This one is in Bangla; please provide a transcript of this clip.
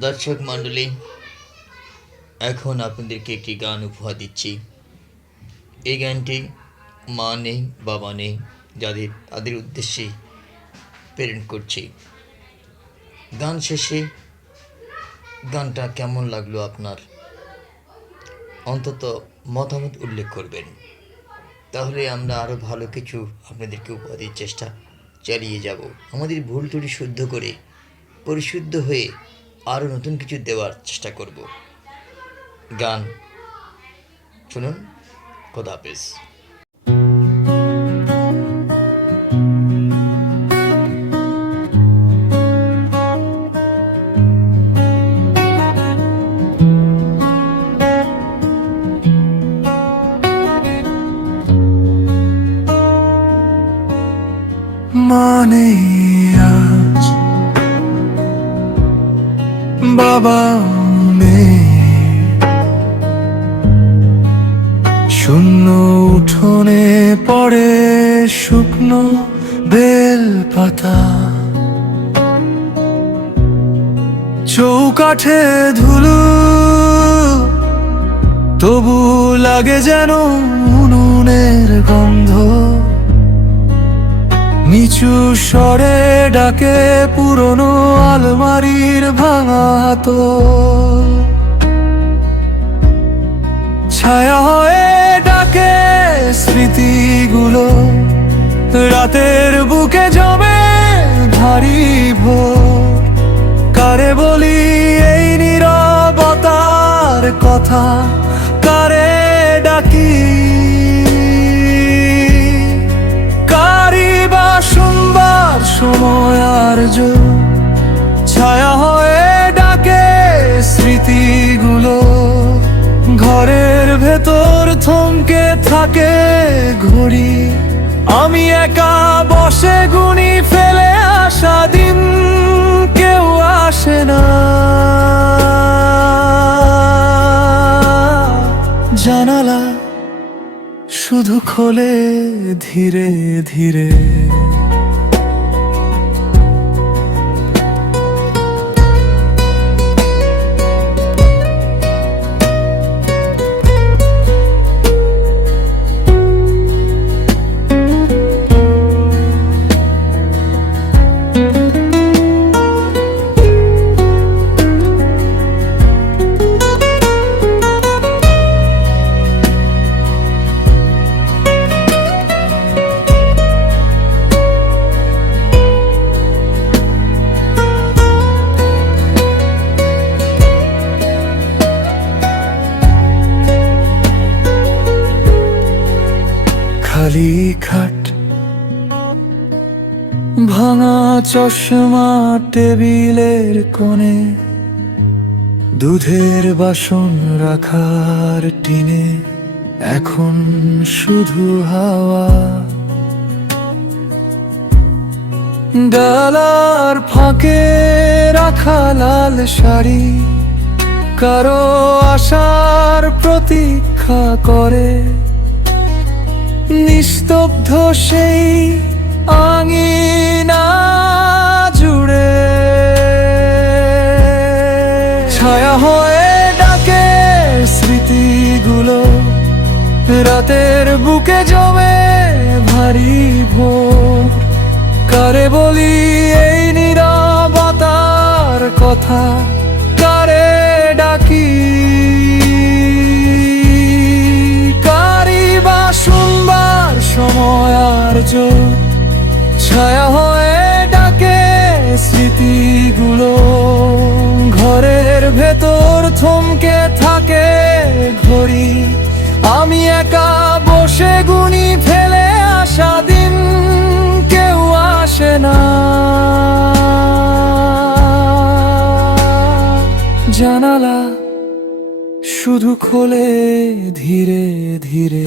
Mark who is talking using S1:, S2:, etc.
S1: দর্শক মণ্ডলী, এখন আপনাদেরকে একটি গান উপহার দিচ্ছি। এই গানটি মা নেই, বাবা নেই, যাদের, তাদের উদ্দেশ্যে প্রেরণ করছি। গান শেষে গানটা কেমন লাগল আপনার? অন্তত মতামত উল্লেখ করবেন। তাহলে আমরা আরও ভালো কিছু আপনাদেরকে দেওয়ার চেষ্টা চালিয়ে যাব। আমাদের ভুল ত্রুটি শুদ্ধ করে, পরিশুদ্ধ হয়ে আরও নতুন কিছু দেওয়ার চেষ্টা করব। গান শুনুন। খোদা হাফেজ।
S2: বাবা শূন্য উঠোনে পড়ে শুকনো বেল পাতা। চৌকাঠে ধুলু, তবু লাগে যেন উনুনের গন্ধ। নিচু স্বরে ডাকে পুরনো আলমারির ভাঙা ছায়া হয়ে ডাকে স্মৃতিগুলো। রাতের বুকে জমে ভারী ভোর। কারে বলি এই নীরবতার কথা? কারে ডাকি? কারি বা শুনবার সময় আর জো থমকে থাকে ঘুরি আমি একা বসে গুনি ফেলে আসা দিন, কেউ আসে না। জানালা শুধু খোলে ধীরে ধীরে। ভাঙা চশমা টেবিলের কোণে দুধের বাসন রাখার টিনে এখন শুধু হাওয়া। ডালার ফাঁকে রাখা লাল শাড়ি কারও আশার প্রতীক্ষা করে। নিস্তব্ধ সেই আঙিনা রাতের বুকে জমে ভারী ভোর। কারে বলি এই নীরবতার কথা? কারে ডাকি? কারি বা শুনবার সময় আর ছায়া হয়ে ডাকে স্মৃতিগুলো। ঘরের ভেতর থমকে থাকে জানালা শুধু খোলে ধীরে ধীরে।